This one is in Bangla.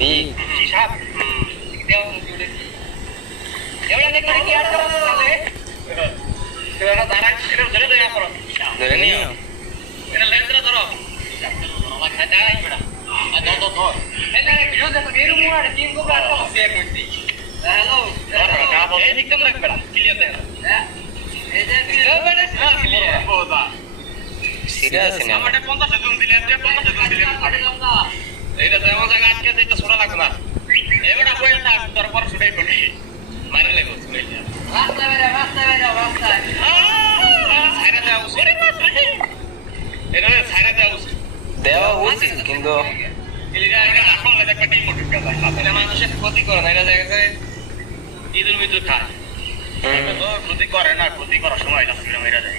সাপই কি সাপ এবারে দেখলে কি আর করা যাবে এটা দাঁড়া এটা ধরে দেয়া করো ধরে নিও এটা লেন্সটা ধরো আমার খাতা আই বড়া আর দাও দাও ধর এটা ভিডিও দেখো বেরু মুড়া টিম কো আর কো সে করতে হ্যালো ধরো এই দিকটা রাখবে ক্লিয়ার দেখ এই যে ভিডিও বড় ক্লিয়ার বোদা সিধা আছে না আমারে 50 সেকেন্ড দিলে 50 সেকেন্ড দিলে এইটা তেমন জায়গা আটকে দিতে ছোড়া লাগবে না এবারে কই না তারপর ছুটাই পড়ি মারে লাগো ছুটাই রাস্তা সাইরা দাও সরে এটা সাইরা দাও দেওয়া উচিত কিন্তু এলিগা এটা এখন লাগা একটা টিম মোটিভ কাজ আসলে মানুষের ক্ষতি করে না এটা জায়গায় ঈদুল মিদুল খায় তো ক্ষতি করে না ক্ষতি করার সময় না মেরা যায়